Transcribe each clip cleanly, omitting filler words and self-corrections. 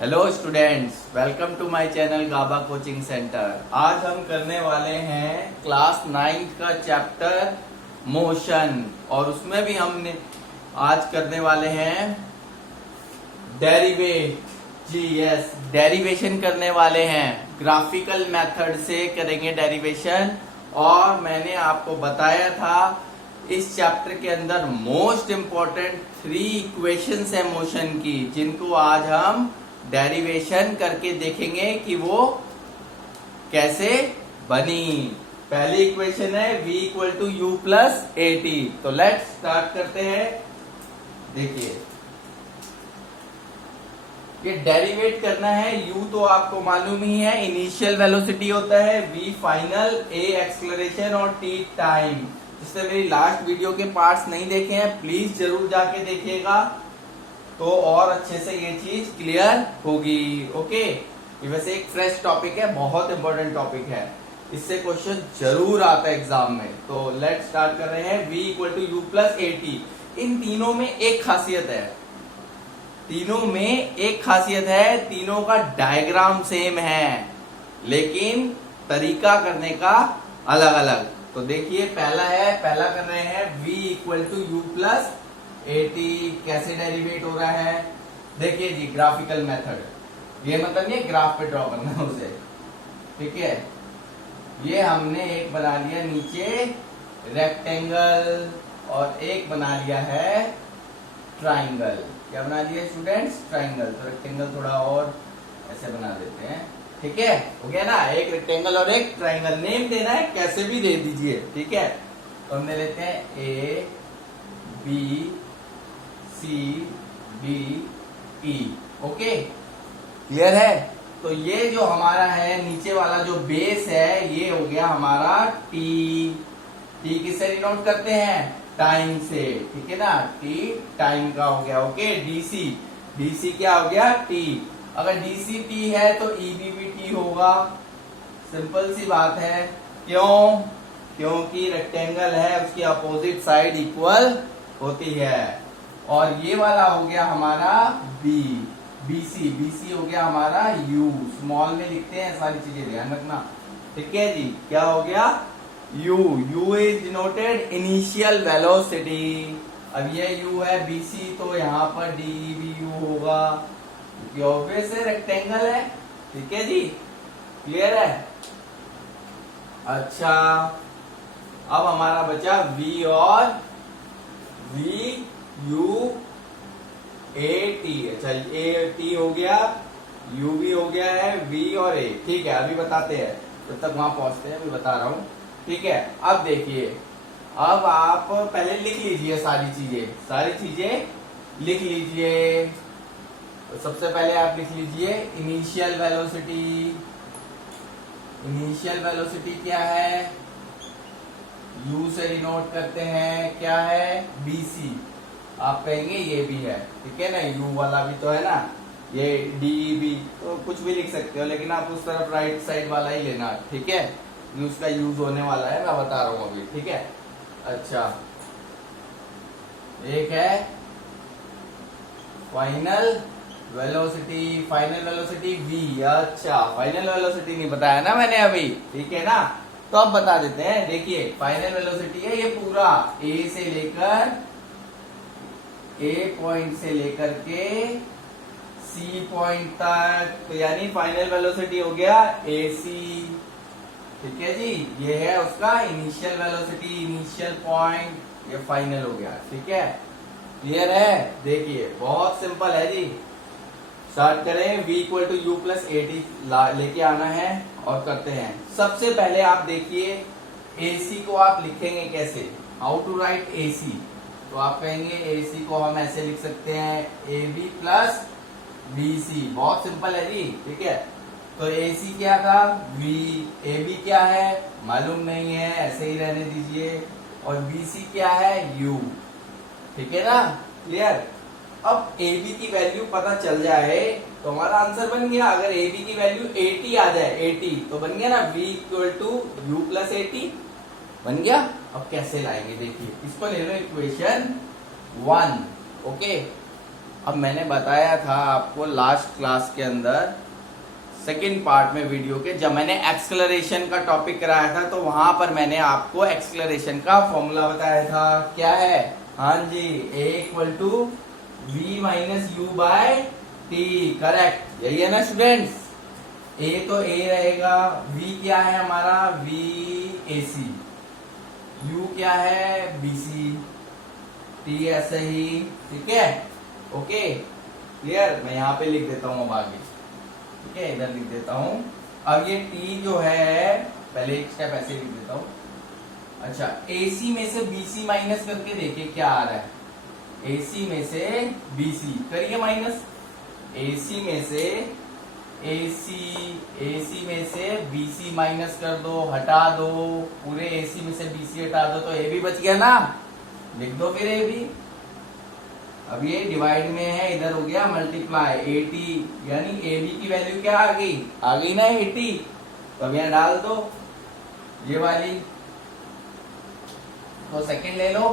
Hello students, welcome to my channel Gaba coaching centre. आज हम करने वाले हैं क्लास 9th का चैप्टर मोशन और उसमें भी हमने आज करने वाले हैं डेरिवेशन करने वाले हैं। ग्राफिकल मेथड से करेंगे डेरिवेशन। और मैंने आपको बताया था इस चैप्टर के अंदर मोस्ट इंपॉर्टेंट 3 इक्वेशंस है मोशन की, जिनको आज हम डेरिवेशन करके देखेंगे कि वो कैसे बनी। पहली इक्वेशन है v equal to you plus A T. तो लेट्स स्टार्ट करते हैं। देखिए, ये डेरिवेट करना है। u तो आपको मालूम ही है, इनिशियल वेलोसिटी होता है, v फाइनल, a एक्सलरेशन और t टाइम। जिसने मेरी लास्ट वीडियो के पार्ट्स नहीं देखे हैं प्लीज जरूर जाके देखिएगा, तो और अच्छे से ये चीज क्लियर होगी। ओके, ये वैसे एक फ्रेश टॉपिक है, बहुत इंपॉर्टेंट टॉपिक है, इससे क्वेश्चन जरूर आता है एग्जाम में। तो लेट्स स्टार्ट कर रहे हैं। v equal to you plus A t. इन तीनों में एक खासियत है, तीनों का डायग्राम सेम है लेकिन तरीका करने का अलग अलग। तो देखिए, पहला कर रहे हैं v equal to you plus A T. कैसे डेरिवेट हो रहा है देखिए जी, ग्राफिकल मेथड। ये मतलब ये ग्राफ पे ड्रॉ करना है उसे, ठीक है। ये हमने एक बना लिया नीचे रेक्टेंगल और एक बना लिया है ट्राइंगल। क्या बना लिया स्टूडेंट्स? ट्राइंगल। तो रेक्टेंगल थोड़ा और ऐसे बना देते हैं, ठीक है। हो गया ना, एक रेक्टेंगल और एक ट्राइंगल। नेम देना है कैसे भी दे दीजिए, ठीक है। तो हमने लेते हैं A B C D E. Okay, clear है। तो ये जो हमारा है नीचे वाला जो बेस है, ये हो गया हमारा टी। टी किससे डिनोट करते हैं? टाइम से, ठीक है ना। टी टाइम का हो गया। ओके, डीसी, डीसी क्या हो गया? टी। अगर डीसी टी है तो ईबी भी टी होगा। सिंपल सी बात है। क्यों? क्योंकि रेक्टेंगल है, उसकी अपोजिट साइड इक्वल होती है। और ये वाला हो गया हमारा बी, बीसी, बीसी हो गया हमारा यू। स्मॉल में लिखते हैं, सारी चीजें ध्यान रखना, ठीक है जी। क्या हो गया? You. You is denoted initial velocity. अब ये यू है बीसी, तो यहाँ पर डी भी यू होगा क्योंकि ऑब्वियस है, रेक्टेंगल है, ठीक है जी। क्लियर है? अच्छा, अब हमारा बचा v और v u a t। अच्छा, a t हो गया, u भी हो गया है, v और a, ठीक है। अभी बताते हैं, जब तक वहां पहुंचते हैं अभी बता रहा हूं, ठीक है। अब देखिए, अब आप पहले लिख लीजिए सारी चीजें लिख लीजिए। तो सबसे पहले आप लिख लीजिए इनिशियल वेलोसिटी। इनिशियल वेलोसिटी क्या है? u से डिनोट करते हैं, क्या है? bc। आप कहेंगे ये भी है, ठीक है ना, u वाला भी तो है ना, ये डी भी, तो कुछ भी लिख सकते हो, लेकिन आप उस तरफ राइट साइड वाला ही लेना, ठीक है। उसका यूज होने वाला है, मैं बता रहा हूं अभी, ठीक है। अच्छा, एक है फाइनल वेलोसिटी v। अच्छा, फाइनल वेलोसिटी नहीं बताया ना मैंने अभी, ठीक है ना। तो अब बता देते हैं। देखिए, फाइनल वेलोसिटी है ये पूरा ए से लेकर, ए पॉइंट से लेकर के सी पॉइंट तक, तो यानी फाइनल वेलोसिटी हो गया AC, ठीक है जी। ये है उसका इनिशियल वेलोसिटी, इनिशियल पॉइंट, ये फाइनल हो गया, ठीक है। क्लियर है? देखिए, बहुत सिंपल है जी। स्टार्ट करें। v equal to you plus A T लेके आना है और करते हैं। सबसे पहले आप देखिए, AC को आप लिखेंगे कैसे? How to write AC? तो आप कहेंगे AC को हम ऐसे लिख सकते हैं, AB प्लस BC। बहुत सिंपल है जी, ठीक है। तो AC क्या था? V। AB क्या है? मालूम नहीं है, ऐसे ही रहने दीजिए। और BC क्या है? U, ठीक है ना। क्लियर? अब AB की वैल्यू पता चल जाए तो हमारा आंसर बन गया। अगर AB की वैल्यू 80 आ जाए, 80, तो बन गया ना v equal to you plus 80, बन गया। अब कैसे लाएंगे? देखिए, इसको ले लो इक्वेशन 1। ओके, अब मैंने बताया था आपको लास्ट क्लास के अंदर सेकंड पार्ट में वीडियो के, जब मैंने एक्सेलरेशन का टॉपिक कराया था तो वहां पर मैंने आपको एक्सेलरेशन का फॉर्मूला बताया था। क्या है? हाँ जी, a equal to we minus U by T. Correct, यही है ना स्टूडेंट्स? a तो a रहेगा, v क्या है हमारा? v ac, u क्या है? bc, t ऐसे ही। ठीक है, ओके क्लियर। मैं यहाँ पे लिख देता हूँ अब आगे। ठीक है, इधर लिख देता हूं। अब ये टी जो है, पहले एक स्टेप ऐसे लिख देता हूं। अच्छा, AC में से BC माइनस करके देखिए क्या आ रहा है। AC में से BC करिए माइनस। AC में से AC में से BC माइनस कर दो, हटा दो। पूरे AC में से BC हटा दो तो AB बच गया ना। लिख दो फिर AB। अब ये डिवाइड में है, इधर हो गया मल्टीप्लाई। 80 यानी AB की वैल्यू क्या आ गई ना 80। तो अब यहां डाल दो ये वाली। तो सेकंड ले लो,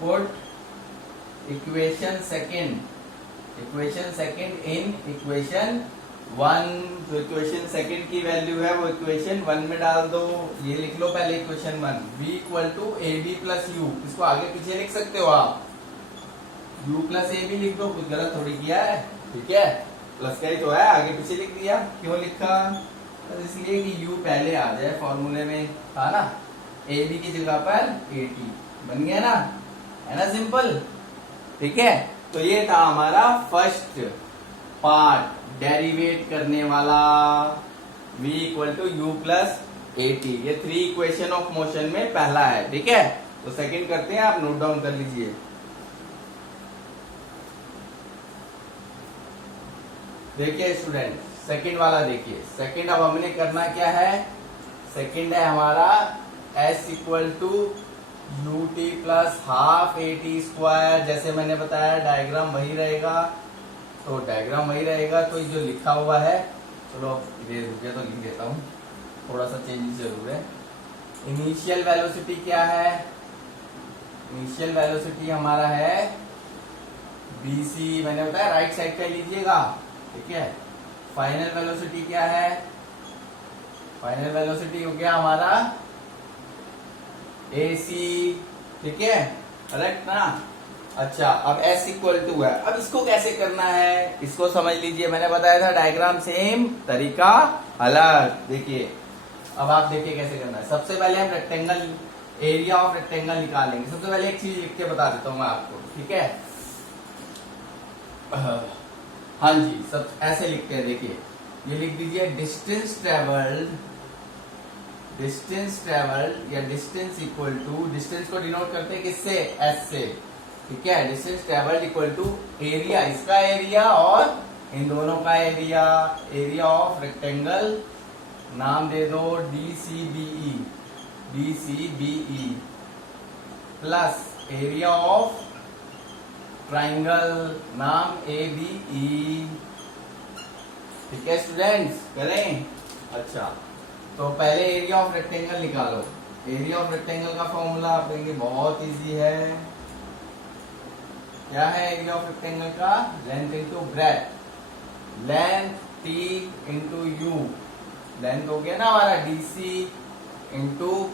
put equation second in equation 1। तो इक्वेशन सेकंड की वैल्यू है वो इक्वेशन 1 में डाल दो। ये लिख लो पहले equation 1, v equal to A B plus U. इसको आगे पीछे लिख सकते हो आप, u प्लस ए बी लिख दो, कुछ गलत थोड़ी किया है। ठीक है, प्लस का ही तो है, आगे पीछे लिख दिया। क्यों लिखा? तो इसलिए कि u पहले आ जाए फॉर्मूले में, था ना। ए बी की जगह पर 80 बन गया ना, है ना, सिंपल। ठीक है, तो ये था हमारा फर्स्ट पार्ट, डेरिवेट करने वाला v equal to you plus 80। ये 3 इक्वेशन ऑफ मोशन में पहला है। ठीक है, तो सेकंड करते हैं, आप नोट डाउन कर लीजिए। देखिए स्टूडेंट, सेकंड वाला देखिए। सेकंड अब हमने करना क्या है? सेकंड है हमारा s equal to U T plus half A T square. जैसे मैंने बताया डायग्राम वही रहेगा, तो डायग्राम वही रहेगा। तो ये जो लिखा हुआ है, चलो इरेज हो गया तो लिख देता हूँ, थोड़ा सा चेंजेस जरूर है। इनिशियल वेलोसिटी क्या है? इनिशियल वेलोसिटी हमारा है bc, मैंने बताया राइट साइड का लीजिएगा। ठीक है, फाइनल वेलोसिटी क्या है? फाइनल वेलोसिटी हो गया हमारा ac। ठीक है, करेक्ट ना। अच्छा, अब s इक्वल टू है। अब इसको कैसे करना है, इसको समझ लीजिए। मैंने बताया था डायग्राम सेम, तरीका अलग। देखिए, अब आप देखिए कैसे करना है। सबसे पहले हम रेक्टेंगल, एरिया ऑफ रेक्टेंगल निकालेंगे। सबसे पहले एक चीज लिख के बता देता हूं मैं आपको। ठीक है, हाँ जी, सब ऐसे लिखते हैं। देखिए, ये लिख दीजिए डिस्टेंस ट्रेवल्ड या डिस्टेंस इक्वल टू, डिस्टेंस को डिनोट करते हैं किससे? s से। ठीक है, distance travelled equal to area, इसका एरिया और इन दोनों का एरिया। एरिया ऑफ रेक्टेंगल नाम दे दो DCBE plus area of triangle नाम ABE। ठीक है स्टूडेंट्स, करें। अच्छा, तो पहले एरिया ऑफ रेक्टेंगल निकालो। एरिया ऑफ रेक्टेंगल का फॉर्मूला आप देंगे, बहुत इजी है। क्या है एरिया ऑफ रेक्टेंगल का? Length into breadth. Length t into you, length हो गया ना हमारा DC इंटू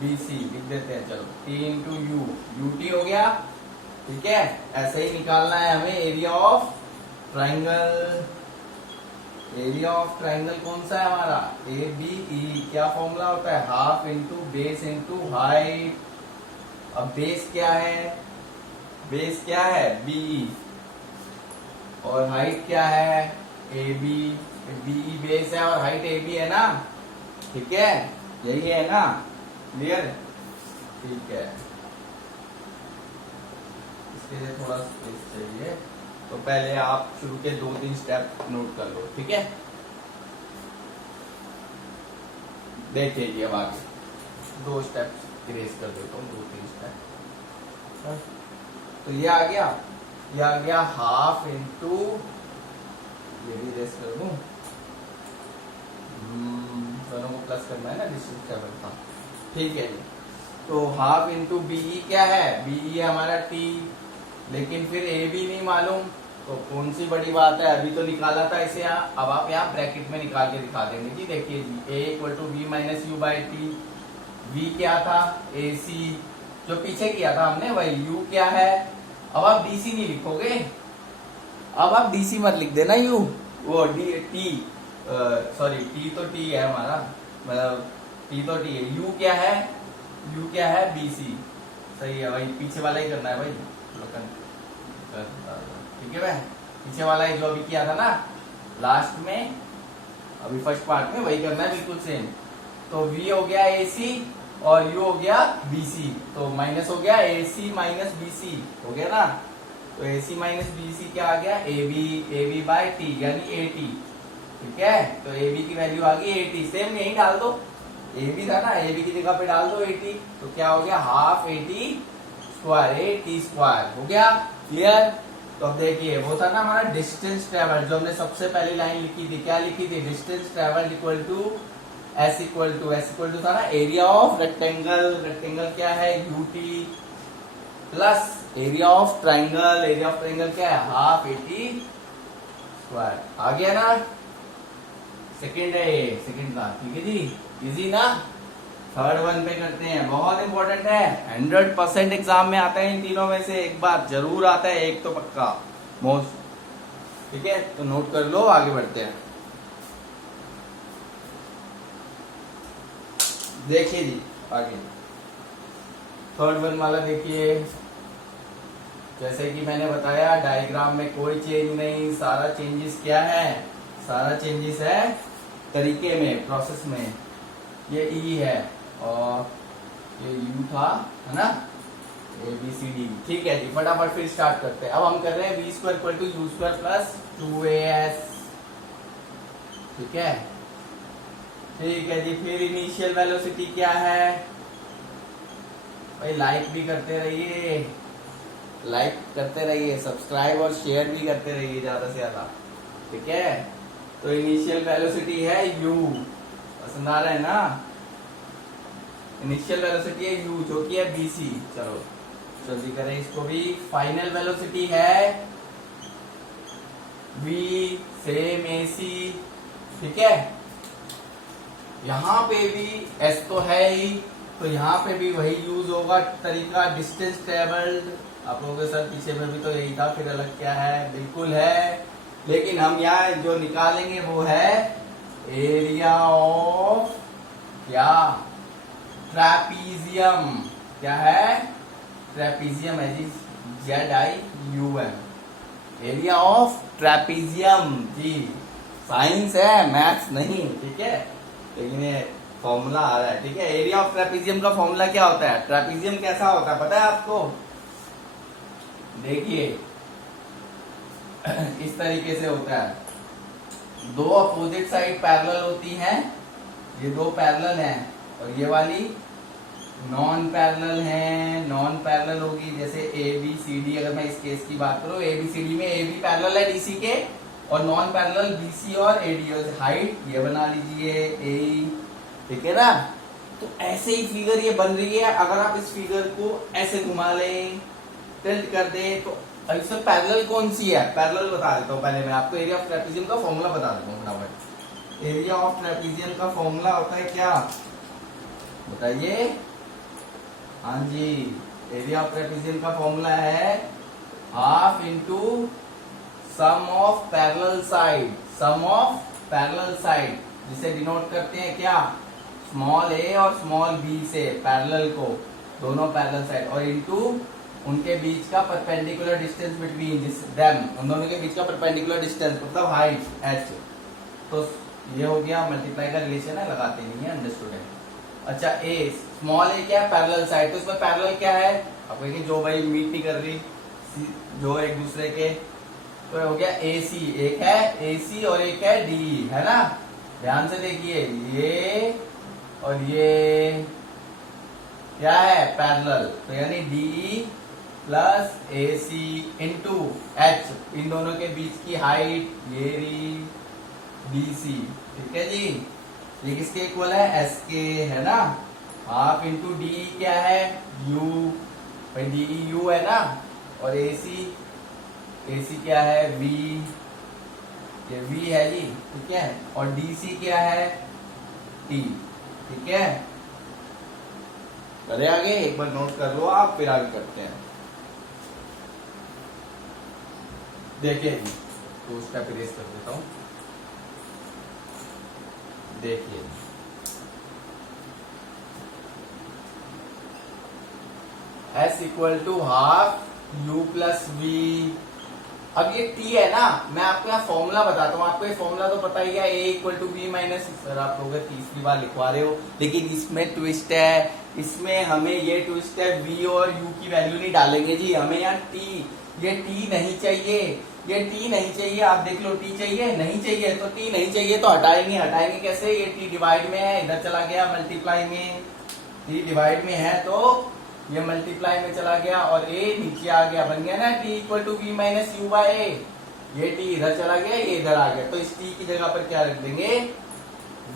BC, लिख देते हैं। चलो, t इंटू यू, UT हो गया। ठीक है, ऐसे ही निकालना है हमें area of triangle. Area of triangle कौन सा है हमारा? ABE। क्या फॉर्मूला होता है? Half into base into height. अब बेस क्या है? बेस क्या है? BE। और हाइट क्या है? AB। BE बेस है और हाइट AB है ना। ठीक है, यही है ना, क्लियर? ठीक है, इसके लिए थोड़ा स्पेस चाहिए, तो पहले आप शुरू के 2-3 स्टेप नोट कर लो। ठीक है, देखिए जी, अब आगे 2 स्टेप इरेज कर देता हूँ, 2-3 स्टेप। तो ये आ गया हाफ इंटू, ये भी इरेज कर दूं, दोनों को प्लस करना है ना, डिस्टेंस ट्रेवल का। ठीक है जी, तो हाफ इंटू BE क्या है? BE है हमारा T। लेकिन फिर ए बी नहीं मालूम, तो कौन सी बड़ी बात है, अभी तो निकाला था इसे यहाँ, अब आप यहाँ ब्रैकेट में निकाल के दिखा देंगे जी। देखिए जी, a equal to we minus u by t, v क्या था ए सी, जो पीछे किया था हमने वही, यू क्या है, अब आप डी सी नहीं लिखोगे, अब आप डी सी मत लिख देना यू, वो डी टी, सॉरी टी तो टी है हमारा, मतलब टी तो टी है, यू क्या है, यू क्या है बी सी, सही है भाई, पीछे वाला ही करना है भाई, ठीक है भाई, पीछे वाला ही जो अभी किया था ना लास्ट में, अभी फर्स्ट पार्ट में वही करना है बिल्कुल सेम। तो v हो गया ए सी और u हो गया बी सी, तो माइनस हो गया ए सी माइनस बी सी हो गया ना, तो ए सी माइनस बी सी क्या आ गया, ए बी बाई टी यानी ए टी, ठीक है, तो ए बी की वैल्यू आ गई ए टी, सेम यही डाल दो, ए बी था ना, ए बी की जगह पे डाल दो ए टी, तो क्या हो गया half A T square, A T square हो गया, क्लियर। तो अब देखिए वो था ना हमारा डिस्टेंस ट्रेवल, जो हमने सबसे पहली लाइन लिखी थी, क्या लिखी थी, distance travel equal to S equal to था ना एरिया ऑफ रेक्टेंगल, रेक्टेंगल क्या है U T, plus area of triangle, area of triangle क्या है हाफ ए टी स्क्वायर, आ गया ना, सेकंड है ये, सेकंड का, ठीक है जी, इजी ना। थर्ड वन पे करते हैं, बहुत इंपॉर्टेंट है, 100% एग्जाम में आता है, इन तीनों में से एक बार जरूर आता है, एक तो पक्का मोस्ट, ठीक है, तो नोट कर लो, आगे बढ़ते हैं। देखिए जी आगे थर्ड वन वाला देखिए, जैसे कि मैंने बताया डायग्राम में कोई चेंज नहीं, सारा चेंजेस क्या है, सारा चेंजेस है तरीके में, प्रोसेस में, ये ई है और ये यू था, है ना, ए बी सी डी, ठीक है जी, फटाफट फिर स्टार्ट करते हैं। अब हम कर रहे हैं V square equal to U square plus 2as, ठीक है, ठीक है जी। फिर इनिशियल वेलोसिटी क्या है भाई, लाइक भी करते रहिए, लाइक करते रहिए, सब्सक्राइब और शेयर भी करते रहिए ज्यादा से ज्यादा, ठीक है। तो इनिशियल वेलोसिटी है u, पसंद आ रहा है ना, इनिशियल वेलोसिटी है u जो कि है bc, चलो जल्दी करें इसको भी। फाइनल वेलोसिटी है v सेम ac, ठीक है, यहाँ पे भी s तो है ही, तो यहाँ पे भी वही यूज होगा तरीका, डिस्टेंस ट्रेवल्ड, आप लोगों के साथ पीछे में भी तो यही था, फिर अलग क्या है, बिल्कुल है, लेकिन हम यहाँ जो निकालेंगे वो है एरिया ऑफ क्या, ट्रैपीजियम, क्या है ट्रैपीजियम है जी, ZIUM, एरिया ऑफ ट्रैपीजियम जी, साइंस है मैथ्स नहीं, ठीक है, लेकिन ये फॉर्मूला आ रहा है, ठीक है। एरिया ऑफ ट्रैपीजियम का फॉर्मूला क्या होता है, ट्रैपीजियम कैसा होता है पता है आपको, देखिए इस तरीके से होता है, दो अपोजिट साइड पैरेलल होती हैं, ये दो पैरेलल हैं, और ये वाली नॉन पैरेलल है, नॉन पैरेलल होगी, जैसे ए बी सी डी, अगर मैं इस केस की बात करूं, ए बी सी डी में ए बी पैरेलल है डीसी के, और नॉन पैरेलल बीसी और एडी, और हाइट ये बना लीजिए ए, ठीक है ना। तो ऐसे ही फिगर ये बन रही है, अगर आप इस फिगर को ऐसे घुमा लें, टिल्ट कर दें, तो इसमें पैरेलल कौन सी है, पैरेलल बता देता हूँ पहले मैं आपको, एरिया ऑफ ट्रैपीजियम का फॉर्मूला बता देता हूँ फटाफट। एरिया ऑफ ट्रैपीजियम का फॉर्मूला होता है क्या, बताइए, हाँ जी, एरिया ऑफ ट्रैपीजियम का फॉर्मूला है half into sum of parallel side, sum of parallel side, जिसे डिनोट करते हैं क्या, स्मॉल ए और स्मॉल बी से, पैरेलल को, दोनों पैरेलल साइड, और इनटू उनके बीच का परपेंडिकुलर डिस्टेंस बिटवीन देम, उन दोनों के बीच का परपेंडिकुलर डिस्टेंस मतलब हाइट h, तो ये हो गया, मल्टीप्लाई का रिलेशन है, लगाते नहीं है, अंडरस्टूड है। अच्छा ए, स्मॉल ए क्या है, पैरेलल साइड, तो इसमें पैरेलल क्या है, अब देखिए जो भाई मीट नहीं कर रही जो एक दूसरे के, तो हो गया ए सी, एक है ए सी और एक है डी, है ना, ध्यान से देखिए, ये और ये क्या है पैरेलल, तो यानी डी प्लस ए सी इंटू एच, इन दोनों के बीच की हाइट ये रही बी सी, ठीक है जी, ये किसके इक्वल है, एस के, है ना, हाफ इंटू डी क्या है, यू, भाई डी यू है ना, और AC क्या है V, ये V है जी, ठीक है। और DC क्या है T, ठीक है। करे आगे, एक बार नोट कर लो आप, फिर आगे करते हैं। देखिए जी, तो स्टेप इरेज कर देता हूं। देखिए S equal to half U plus V। अब ये T है ना, मैं आपको यहाँ फॉर्मूला बताता हूँ। आपको ये फॉर्मूला तो पता ही है, A equal to B minus. Sir आप लोग तीसरी बार लिखवा रहे हो, लेकिन इसमें ट्विस्ट है। इसमें हमें ये ट्विस्ट है, V और U की वैल्यू नहीं डालेंगे जी, हमें यहाँ ये T नहीं चाहिए, ये T नहीं चाहिए। आप देख लो, T चाहिए, नहीं चाहिए, तो T नहीं चाहिए तो हटाएंगे कैसे? ये T डिवाइड में है, इधर चला गया मल्टीप्लाई में। T डिवाइड में है तो ये मल्टीप्लाई में चला गया, और A नीचे आ गया, बन गया ना T equal to V minus U by A। ये T इधर चला गया, ये इधर आ गया, तो इस T की जगह पर क्या रख देंगे?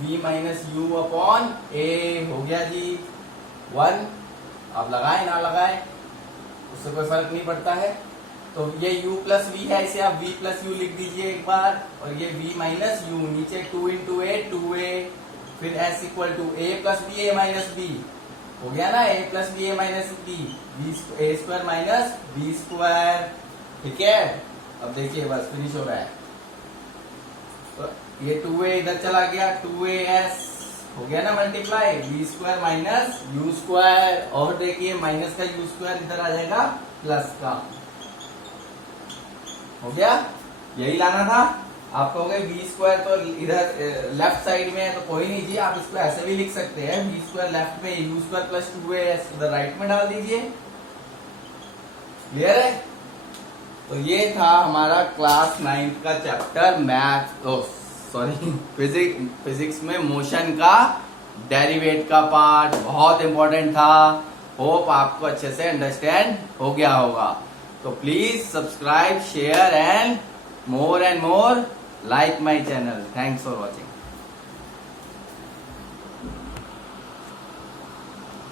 V minus U upon A। हो गया जी 1। आप लगाए ना लगाए उससे कोई फर्क नहीं पड़ता है। तो ये U प्लस V है, इसे आप V प्लस U लिख दीजिए एक बार, और ये V माइनस U, नीचे 2 इंटू A 2A, फिर S equal to A plus B A minus B। हो गया ना, A plus B A minus B, A square minus B square, ठीक है। अब देखिए बस फिनिश हो रहा है। तो ये 2A इधर चला गया, 2AS हो गया ना multiply, B square minus U square, और देखिए माइनस का यू स्क्वायर इधर आ जाएगा प्लस का। हो गया, यही लाना था। आप कहोगे बी स्क्वायर तो इधर लेफ्ट साइड में है, तो कोई नहीं जी, आप इसको ऐसे भी लिख सकते हैं, बी स्क्वायर लेफ्ट में, यू स्क्वायर प्लस 2AS इधर राइट में डाल दीजिए। क्लियर है? तो ये था हमारा क्लास 9th का चैप्टर मैथ, सॉरी फिजिक्स में मोशन का डेरिवेट का पार्ट, बहुत इंपॉर्टेंट था। होप आपको अच्छे से अंडरस्टैंड हो गया होगा। तो please subscribe, share and more like my channel. Thanks for watching.